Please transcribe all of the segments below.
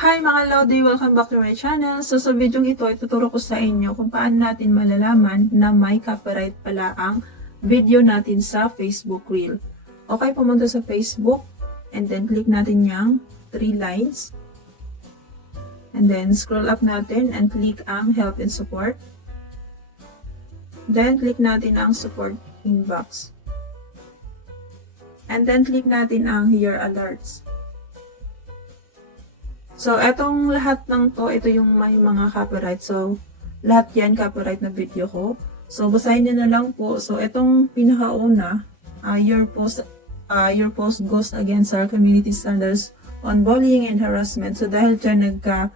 Hi mga Lodi! Welcome back to my channel. So sa video ito, ituturo ko sa inyo kung paano natin malalaman na may copyright pala ang video natin sa Facebook Reel. Okay, pumunta sa Facebook and then click natin yung three lines. And then scroll up natin and click ang help and support. Then click natin ang support inbox. And then click natin ang hear alerts. So, etong lahat ng to, ito yung may mga copyright. So, lahat yan copyright na video ko. So, basahin nyo na lang po. So, etong pinakauna, uh, your post uh, your post goes against our community standards on bullying and harassment. So, dahil dyan nagka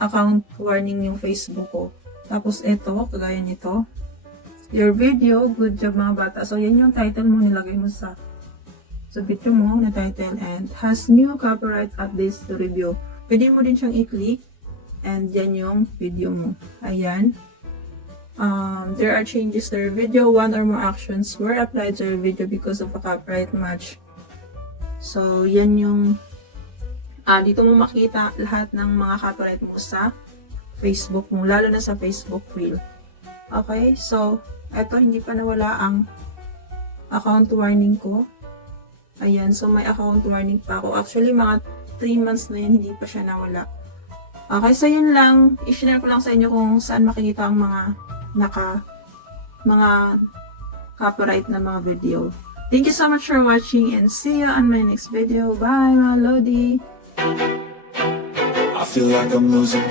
account warning yung Facebook ko. Tapos, ito, kagaya nito. Your video, good job mga bata. So, yan yung title mo, nilagay mo sa sa video mo na title and has new copyright updates to review. Pwede mo din siyang i-click and yan yung video mo. Ayan. Um, there are changes to your video. One or more actions were applied to your video because of a copyright match. So, yan yung ah dito mo makita lahat ng mga copyright mo sa Facebook mo, lalo na sa Facebook Reel. Okay, so, eto hindi pa nawala ang account warning ko. Ayan, so may account warning pa ako. Actually, mga 3 months na yun, hindi pa siya nawala. Okay, so yun lang. I-share ko lang sa inyo kung saan makikita ang mga naka mga copyright na mga video. Thank you so much for watching and see you on my next video. Bye, mga Lodi! I feel like I'm losing my